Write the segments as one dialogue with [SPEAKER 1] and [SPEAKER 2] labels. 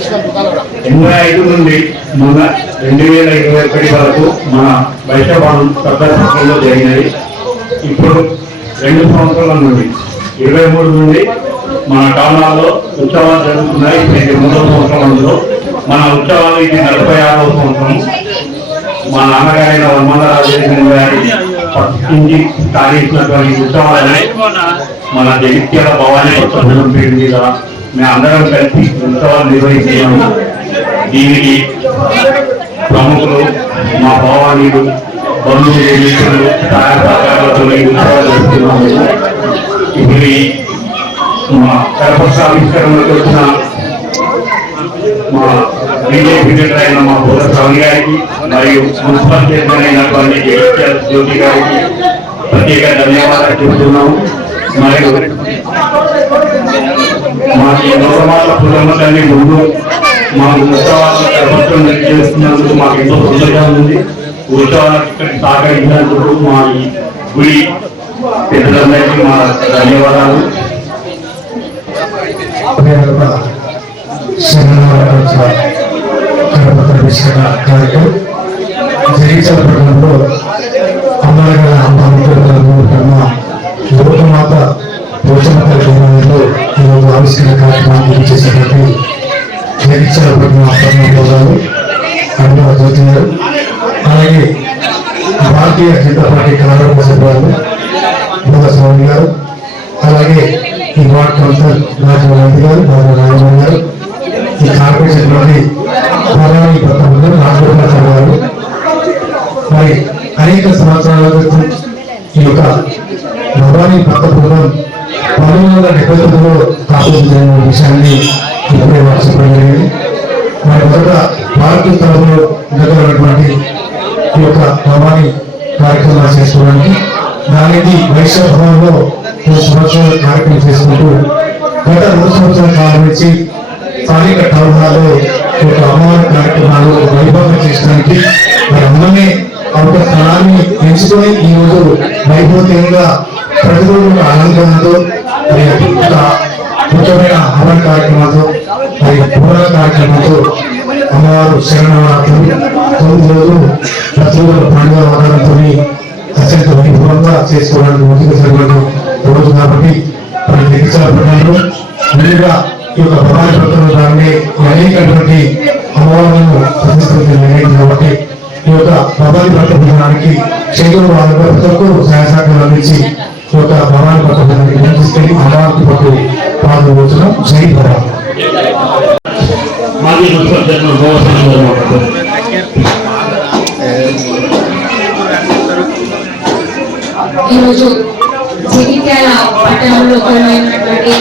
[SPEAKER 1] ఎనభై ఐదు నుండి మన రెండు వేల ఇరవై ఒకటి వరకు మన వైశ్యభవనం సభ్యత్వంలో జరిగినవి ఇప్పుడు రెండు సంవత్సరాల నుండి ఇరవై మూడు నుండి మన కాలాల్లో ఉత్సవాలు జరుగుతున్నాయి. రెండు ఇది మూడో సంవత్సరం అందులో. మన ఉత్సవాలు ఇది నలభై ఆరో సంవత్సరం. మా నాన్నగారైన వన్మల రాజేంద్ర గారి పట్టించి సాధించినటువంటి ఉత్సవాలని మన జగిత్యాల భవానీ ఉత్సవం పేరు మీద మేము అందరం కలిసి ఉత్సవాలు నిర్వహిస్తున్నాము. దీనికి ప్రముఖులు మా భవానీలు బంధువులు మిత్రులు సహాయ సహకారాలతో ఈ ఉత్సవాలు జరుపుతున్నాము. ఇప్పుడు మా కడప ఆవిష్కరణకు వచ్చిన మా బీజేపీ లీడర్ అయిన మా బుర్ర స్వామి గారికి మరియు మున్సిపల్ చైర్మన్ అయినటువంటి జగిత్యాల జ్యోతి గారికి ప్రత్యేక ధన్యవాదాలు చెబుతున్నాము. మరియు మా ఈ నోరమాల పుల్లమ్మతల్లి ముందు మా ఉత్సవాలను ప్రభుత్వం చేస్తున్నందుకు మాకు ఎంతో సంతోషంగా ఉంది. ఉత్సవాలకు సహకరించినందుకు మా ఈ గుడి పెద్దలందరికీ మా ధన్యవాదాలు.
[SPEAKER 2] కార్యక్రమం జగించిన పట్టణంలో అమ్మగారి లోకమాత పోషమత కేంద్రంలో ఈరోజు ఆవిష్కరణ కార్యక్రమాన్ని చేసినటువంటి జగించిన జ్యోతి గారు అలాగే భారతీయ జనతా పార్టీ కళారూప సభ్యులు గారు అలాగే ఈ వార్డ్ కౌన్సిలర్ రాజమౌళి గారు బాబు రాజమోహన్ గారు ఈ కార్పొరేషన్లోని పదవి పత్రికలు రాజగోపాల్ గారు. మరి అనేక సంవత్సరాల క్రితం ఈ యొక్క భవానీ పత్ర బృందం పంతొమ్మిది వందల డెబ్బై తొమ్మిదిలో స్థాపించిన విషయాన్ని ఇప్పుడే వారు చెప్పడం జరిగింది మరి మొదట భారతీయ స్థలంలో జరగనటువంటి ఈ యొక్క భవానీ కార్యక్రమాలు చేసుకోవడానికి దానికి వైశ్య భవన్లో మూడు సంవత్సరాల కార్యక్రమం చేసుకుంటూ గత రెండు సంవత్సరాల కాలం నుంచి స్థానిక టౌన్ హాల్లో ఒక అమ్మవారి కార్యక్రమాలు వైభవం చేయడానికి మరి అందరినీ ఆ ఒక స్థలాన్ని పెంచుకొని ఈరోజు రోజు వైభవంగా ప్రతిరోజు ఒక అలంకరణతో మరి ముఖ్యమైన హవన కార్యక్రమాలతో మరి కార్యక్రమంతో అమ్మవారు శరణవరాత్రులు తొమ్మిది రోజులు ప్రతిరోజు పండుగ వారాలతో అత్యంత వైభవంగా చేసుకోవడానికి ముందుకు జరగడం రోజు కాబట్టి మరి నిర్మించాలనుకున్నారు ముందుగా ఈ యొక్క భవాని భక్తులు దాన్ని అనేకటువంటి అమ్మవారులను ప్రతిష్ఠించలేదు కాబట్టి ఈ యొక్క భవాని భక్త బృందానికి చేతులు వాళ్ళ ప్రతి సహాయ సహకారాలు యొక్క భవాని భక్త బృందానికి తీసుకెళ్ళి అమ్మవారికి పట్టు పాల్గొ వచ్చినాం జై భవాని.
[SPEAKER 1] మాజీ మున్సిపల్ చైర్మన్ గోవర్ధన్ గారు మాట్లాడుతున్నారు
[SPEAKER 3] ఈరోజు జగిత్యాల పట్టణంలో కొలువైనటువంటి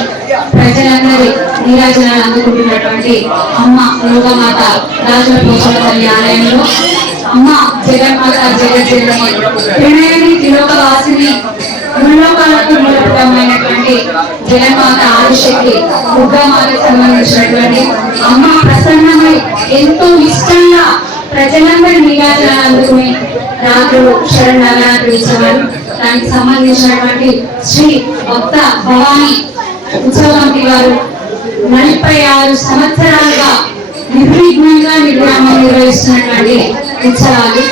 [SPEAKER 3] ప్రజలందరి నీరాజనాలు అందుకుంటున్నటువంటి అమ్మ యోగమాత రాజుల పోషణ తల్లి ఆలయంలో అమ్మ జగన్మాత జగజ్జనని ప్రణయని త్రిలోకవాసిని ముల్లోకాలకు మూలపుటమైనటువంటి జగన్మాత ఆదిశక్తి దుర్గామాతకు సంబంధించినటువంటి అమ్మ ప్రసన్నమై ఎంతో ఇష్టంగా ప్రజలందరి నీరాజనాలు అందుకుని రాత్రులు శరణ్ ఉత్సవాలు దానికి సంబంధించినటువంటి శ్రీ భక్త భవాని ఉత్సవ గారు వారు నలభై ఆరు సంవత్సరాలుగా నిర్విఘ్నంగా నిర్మాణం నిర్వహిస్తున్నటువంటి ఉత్సవాలు.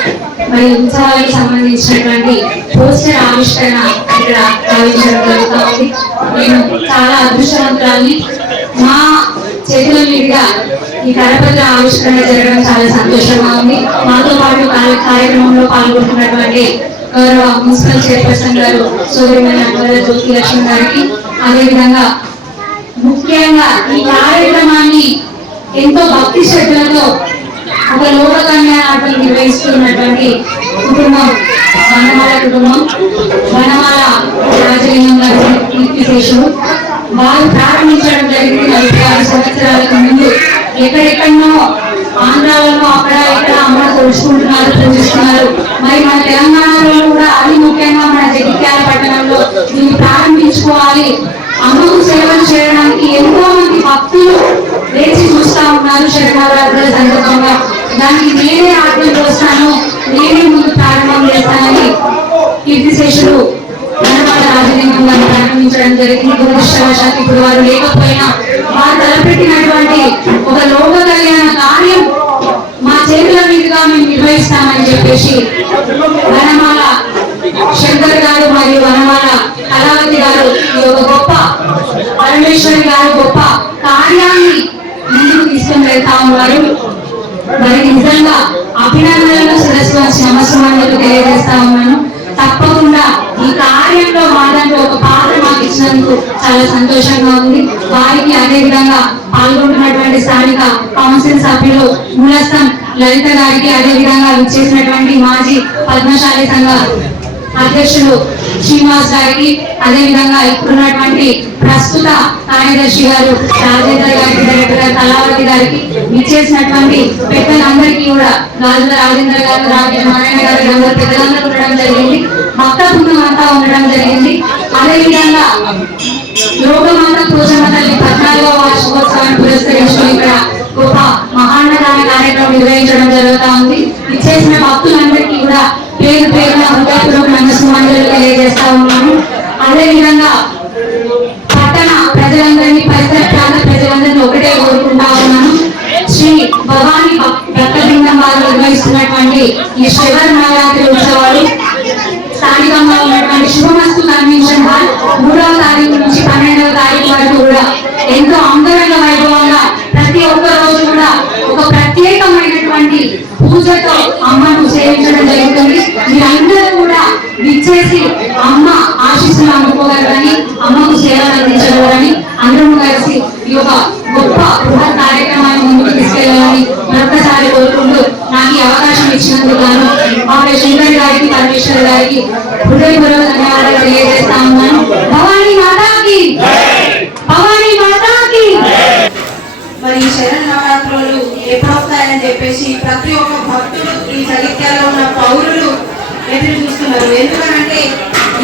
[SPEAKER 3] మరి ఉత్సవాలకు సంబంధించినటువంటి పోస్టర్ ఆవిష్కరణ ఇక్కడ భావించడం జరుగుతూ ఉంది. నేను చాలా అదృష్టవంతురాల్ని. మా చేతుల మీదుగా ఈ కరపత్ర ఆవిష్కరణ జరగడం చాలా సంతోషంగా ఉంది. మాతో పాటు కార్యక్రమంలో పాల్గొంటున్నటువంటి గౌరవ మున్సిపల్ చైర్పర్సన్ గారు సోదరిమైన జ్యోతి లక్ష్మి గారికి. అదేవిధంగా ముఖ్యంగా ఈ కార్యక్రమాన్ని ఎంతో భక్తి శ్రద్ధలతో ఒక లోక కళ్యాణార్థం నిర్వహిస్తున్నటువంటి కుటుంబం వనమాల కుటుంబం వనమాల రాజలింగం కీర్తిశేషుడు. వారు ప్రారంభించడం జరిగింది నలభై ఆరు సంవత్సరాలకు ముందు. ఎక్కడెక్కడో ఆంధ్రాలలో అక్కడ ఇక్కడ అమ్మ కొలుచుకుంటున్నారు పూజిస్తున్నారు. మరి మన తెలంగాణలో కూడా అది ముఖ్యంగా మన జగిత్యాల పట్టణంలో దీన్ని ప్రారంభించుకోవాలి. అమ్మకు సేవలు చేయడానికి ఎంతో మంది భక్తులు వేచి చూస్తా ఉన్నారు శరణాల దానికి నేనే ఆత్మలు పోస్తాను నేనే ముందు ప్రారంభం చేస్తానని కీర్తిశేషుడు ధనవాద రాజలింగం గారు ప్రారంభించడం జరిగింది. దురదృష్టవశాత్ ఇప్పుడు వారు లేకపోయినా వారు తలపెట్టినటువంటి ఒక లోక కళ్యాణ కార్యం మా చేతుల మీదుగా మేము నిర్వహిస్తామని చెప్పేసి వనమాల శంకర్ గారు మరియు వనమాల కళావతి గారు ఒక గొప్ప పరమేశ్వరి గారు గొప్ప కార్యాన్ని ముందుకు తీసుకుని వెళ్తా ఉన్నారు. మరి నిజంగా అభినందనలు సరస్సు నమస్కారాలు తెలియజేస్తా ఉన్నాను. తప్పకుండా ఈ కార్యంలో మాదంటూ ఒక పాత్ర మాకు ఇచ్చినందుకు చాలా సంతోషంగా ఉంది. వారికి అదే విధంగా పాల్గొంటున్నటువంటి స్థానిక కౌన్సిల్ సభ్యులు మూలస్థం లలిత గారికి అదే విధంగా విచ్చేసినటువంటి మాజీ పద్మశాలి సంఘ అధ్యక్షులు శ్రీనివాస్ గారికి అదే విధంగా ఇప్పుడున్నటువంటి ప్రస్తుత కార్యదర్శి గారు రాజేంద్ర గారికి డైరెక్టర్ గారు కళావతి గారికి ఇచ్చేసినటువంటి పెద్దలందరికీ కూడా రాజుల రాజేంద్ర గారు రాజు నారాయణ గారు ఎవరు పెద్దలందరూ ఉండడం జరిగింది. భక్త బృందం అంతా ఉండడం జరిగింది. అదేవిధంగా లోకమాత పూజమ తల్లి పద్నాలుగో వార్షికోత్సవాన్ని పురస్కరించుకొని ఇక్కడ గొప్ప మహాన్నదాన కార్యక్రమం నిర్వహించడం జరుగుతా ఉంది. ఇచ్చేసిన భక్తులందరికీ కూడా పేరు పేరున హృదయపూర్వక నమస్కారాలు తెలియజేస్తా ఉన్నాను. అదే విధంగా పట్టణ ప్రజలందరినీ పరిసర ప్రాంత ప్రజలందరినీ ఒకటే కోరుకుంటా ఉన్నాను. శ్రీ భవానీ భక్త బృందం వారు నిర్వహిస్తున్నటువంటి ఈ శివ నవరాత్రి ఉత్సవాలు స్థానికంగా ఉన్నటువంటి శుభమస్తు
[SPEAKER 4] నవరాత్రులు ఎప్పుడొస్తాయని చెప్పేసి ప్రతి ఒక్క భక్తుడు ఈ చరిత్రలో ఉన్న పౌరులు ఎదురు చూస్తున్నారు. ఎందుకనంటే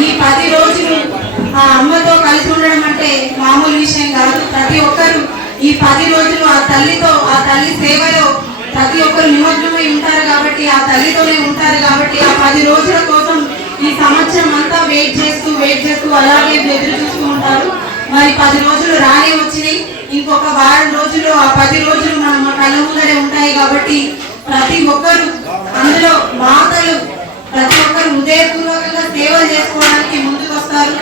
[SPEAKER 4] ఈ పది రోజులు ఆ అమ్మతో కలిసి ఉండడం అంటే మామూలు విషయం కాదు. ప్రతి ఒక్కరు ఈ పది రోజులు ఆ తల్లితో ఆ తల్లి సేవలో ప్రతి ఒక్కరు నిమగ్నమై ఉంటారు కాబట్టి ఆ తల్లితోనే ఉంటారు కాబట్టి ఆ పది రోజుల కోసం ఈ సంవత్సరం అంతా వెయిట్ చేస్తూ వెయిట్ చేస్తూ అలాగే ఎదురు చూస్తూ ఉంటారు. మరి పది రోజులు రానే వచ్చినాయి. ఇంకొక వారం రోజులు ఆ పది రోజులు మన కళ్ళ ముందరే ఉంటాయి కాబట్టి ప్రతి ఒక్కరు అందులో మాతలు ప్రతి ఒక్కరు హృదయపూర్వకంగా సేవ చేసుకోవడానికి ముందుకు వస్తారు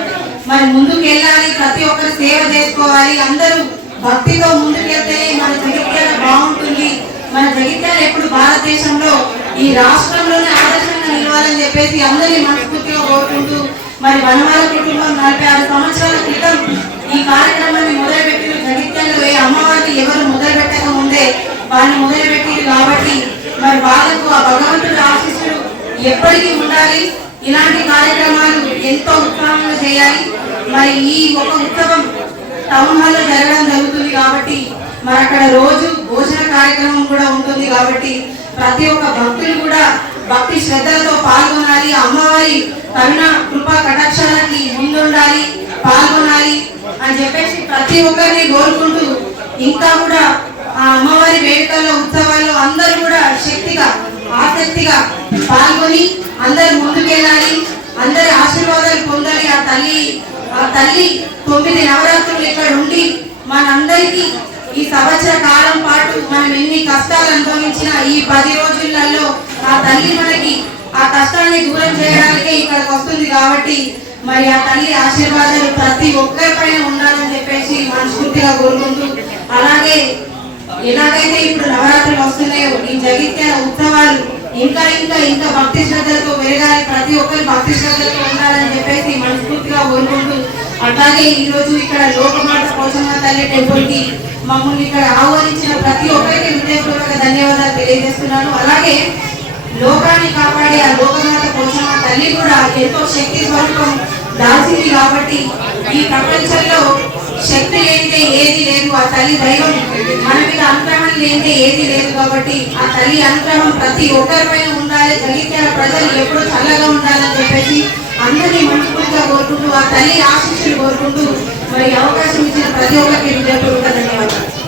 [SPEAKER 4] మరి ముందుకు వెళ్ళాలి ప్రతి ఒక్కరు సేవ చేసుకోవాలి. అందరూ భక్తితో ముందుకెళ్తే మన జగిత్యాల బాగుంటుంది. మన జగిత్యాల ఎప్పుడు భారతదేశంలో ఈ రాష్ట్రంలోనే ఆదర్శంగా నిలవాలని చెప్పేసి అందరినీ మనస్ఫూర్తిగా కోరుకుంటూ మరి వనమాల కుటుంబం నలభై ఆరు సంవత్సరాల క్రితం ఈ కార్యక్రమాన్ని మొదలుపెట్టిన జగిత్యాలలో ఏ అమ్మవారిని ఎవరు మొదలు పెట్టక ముందే దాన్ని మొదలుపెట్టింది కాబట్టి మరి వాళ్ళకు ఆ భగవంతుడి ఆశీస్సులు ఎప్పటికీ ఉండాలి. ఇలాంటి కార్యక్రమాలు ఎంతో ఉత్సాహంగా చేయాలి. మరి ఈ ఒక ఉత్సవం టౌన్ హాల్లో జరగడం జరుగుతుంది కాబట్టి మరి అక్కడ రోజు భోజన కార్యక్రమం కూడా ఉంటుంది కాబట్టి ప్రతి ఒక్క భక్తులు కూడా భక్తి శ్రద్ధలతో పాల్గొనాలి. అమ్మవారి కరుణ కృపా కటాక్షాలకి ముందుండాలి పాల్గొనాలి అని చెప్పేసి ప్రతి ఒక్కరిని కోరుకుంటూ ఇంకా కూడా ఆ అమ్మవారి వేడుకల్లో ఉత్సవాల్లో అందరూ కూడా శక్తిగా ఆసక్తిగా పాల్గొని అందరు ముందుకెళ్ళాలి అందరి ఆశీర్వాదాలు పొందాలి. ఆ తల్లి ఆ తల్లి తొమ్మిది నవరాత్రులు ఇక్కడ ఉండి మనందరికీ ఈ సంవత్సర కాలం పాటు మనం ఎన్ని కష్టాలు అనుభవించిన ఈ పది రోజులలో ఆ తల్లి మనకి ఆ కష్టాన్ని దూరం చేయడానికే ఇక్కడికి వస్తుంది కాబట్టి మరి ఆ తల్లి ఆశీర్వాదాలు ప్రతి ఒక్కరి పైన ఉండాలని చెప్పేసి మనస్ఫూర్తిగా కోరుకుంటూ అలాగే ఎలాగైతే ఇప్పుడు నవరాత్రులు వస్తున్నాయో ఈ జగిత్యాల ఉత్సవాలు ఇంకా ఇంకా ఇంకా భక్తి శ్రద్ధలతో పెరగాలి ప్రతి ఒక్కరు భక్తి శ్రద్ధలతో ఉండాలని చెప్పేసి మనస్ఫూర్తిగా కోరుకుంటూ అట్లాగే ఈ రోజు ఇక్కడ లోకమాత పోషమ్మ తల్లి టెంపుల్కి మమ్మల్ని ఇక్కడ ఆహ్వానించిన ప్రతి ఒక్కరికి హృదయపూర్వక ధన్యవాదాలు తెలియజేస్తున్నాను. అలాగే లోకాన్ని కాపాడే ఆ లోకనాథ పోషమ్మ తల్లి కూడా ఎంతో శక్తి స్వరూపం దాల్చింది కాబట్టి ఈ ప్రపంచంలో ఏది లేదు ఆ తల్లి దైవం మన మీద అనుగ్రహం లేనిదే ఏది లేదు కాబట్టి ఆ తల్లి అనుగ్రహం ప్రతి ఒక్కరిపైన ఉండాలి. జగిత్యాల ప్రజలు ఎప్పుడూ చల్లగా ఉండాలని చెప్పేసి అందరినీ మనస్ఫూర్తిగా కోరుకుంటూ ఆ తల్లి ఆశీస్సులు కోరుకుంటూ మరి అవకాశం ఇచ్చిన ప్రతి ఒక్కరికి హృదయపూర్వక ధన్యవాదాలు.